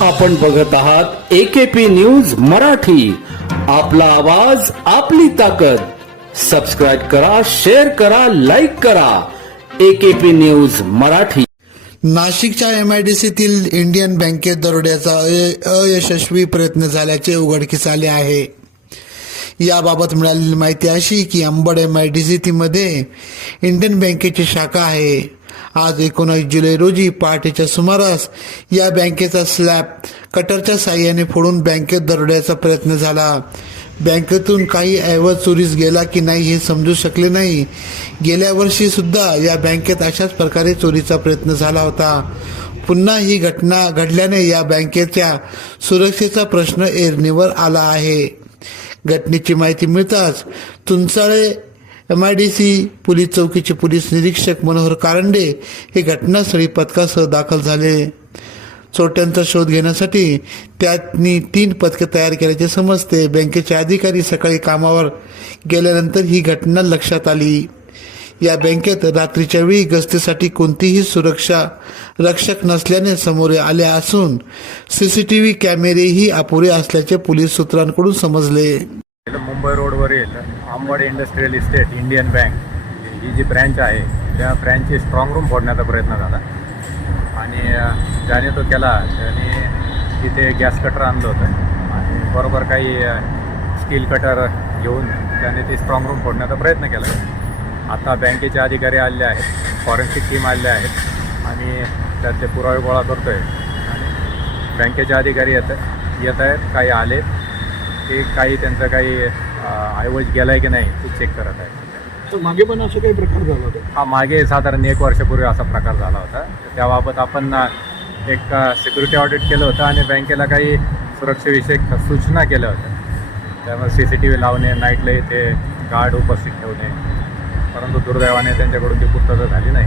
आपण बघत आहात एकेपी न्यूज मराठी. आपला आवाज आपली ताकद. सबस्क्राईब करा शेअर करा लाईक करा. AKP news Marathi. नाशिकच्या एमआयडीसीतील इंडियन बँकेत दरोड्याचा अय- अयशस्वी प्रयत्न झाल्याचे उघडकीस आले आहे. याबाबत मिळालेली माहिती अशी की Ambad M I D C मध्ये इंडियन बँकेची शाखा आहे. आज एकोणावीस जुलै रोजी पहाटेच्या सुमारास या बँकेचा स्लॅब कटरच्या साह्याने फोडून बँकेत दरोड्याचा प्रयत्न झाला. बँकेतून काही ऐवज चोरीस गेला की नाही हे समजू शकले नाही. गेल्या वर्षी सुद्धा या बँकेत अशाच प्रकारे चोरीचा प्रयत्न झाला होता. पुन्हा ही घटना घडल्याने या बँकेच्या सुरक्षेचा प्रश्न एरणीवर आला आहे. घटनेची माहिती मिळताच Tunchale M I D C police चौकीचे police निरीक्षक मनोहर कारंडे हे घटनास्थळी पथकासह दाखल झाले. चोरट्यांचा शोध घेण्यासाठी त्यांनी तीन पथके तयार केल्याचे समजते. बँकेचे अधिकारी सकाळी कामावर गेल्यानंतर ही घटना लक्षात आली. या बँकेत रात्रीच्या वेळी गस्तीसाठी कोणतीही सुरक्षा रक्षक नसल्याने समोर आले असून सीसीटीव्ही कॅमेरेही अपुरे असल्याचे पोलीस सूत्रांकडून समजले. मुंबई रोडवरील Ambad industrial estate Indian bank. ही जी ब्रँच आहे त्या ब्रँचची स्ट्रॉंग रूम फोडण्याचा प्रयत्न झाला. आणि ज्याने तो केला त्याने तिथे गॅस कटर आणलं होतं. आणि बरोबर काही स्टील कटर घेऊन त्याने ती स्ट्रॉंग रूम फोडण्याचा प्रयत्न केला. आता बँकेचे अधिकारी आलेले आहेत फॉरेन्सिक टीम आले आहेत. आणि त्याचे पुरावे गोळा करतो आहे आणि बँकेचे अधिकारी येत येत आहेत काही आले की काही त्यांचं काही ऐवज गेला आहे की नाही ते चेक करत आहे. तर मागे पण असं काही प्रकार झाला होता? हा मागे साधारण एक वर्षापूर्वी असा प्रकार झाला होता. त्याबाबत आपण एक सिक्युरिटी ऑडिट केलं होतं आणि बँकेला काही सुरक्षेविषयक सूचना केल्या होत्या. त्यामुळे सी सी टी व्ही लावणे नाईटला इथे गार्ड उपस्थित ठेवणे. परंतु दुर्दैवाने त्यांच्याकडून ती पूर्तता झाली नाही.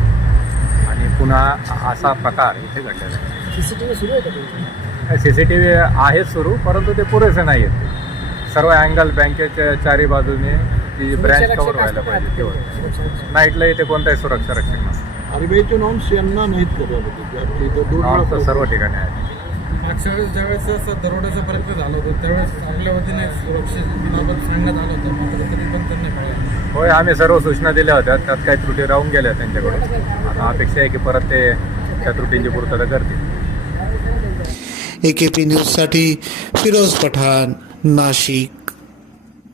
आणि पुन्हा असा प्रकार इथे घडलेला आहे. सीसीटीव्ही सुरू आहे का तुमचं? सी सी टी व्ही आहेत सुरू परंतु ते पुरेसे नाही आहेत. सर्व अँगल बँकेच्या चारी बाजूने ती ब्रँच कव्हर व्हायला पाहिजे तेवढं नाईटला इथे कोणताही सुरक्षा रक्षक नसतं. आरबीआयचे नॉर्म्स यांना नाहीत का झालं ते? की आपल्या इथं नॉर्म्स तर सर्व ठिकाणी आहेत मागच्या वेळेस ज्यावेळेस असं दरोड्याचा प्रयत्न झाला होता त्यावेळेस चांगल्या वतीने सुरक्षेबाबत सांगण्यात आलं होतं मात्र तरी पण त्यांनी कळलं होय आम्ही सर्व सूचना दिल्या होत्या त्यात काही त्रुटी राहून गेल्या त्यांच्याकडून. आता अपेक्षा आहे की परत ते त्या त्रुटींची पूर्तता करतील. के न्यूजसाठी फिरोज पठाण. ナシ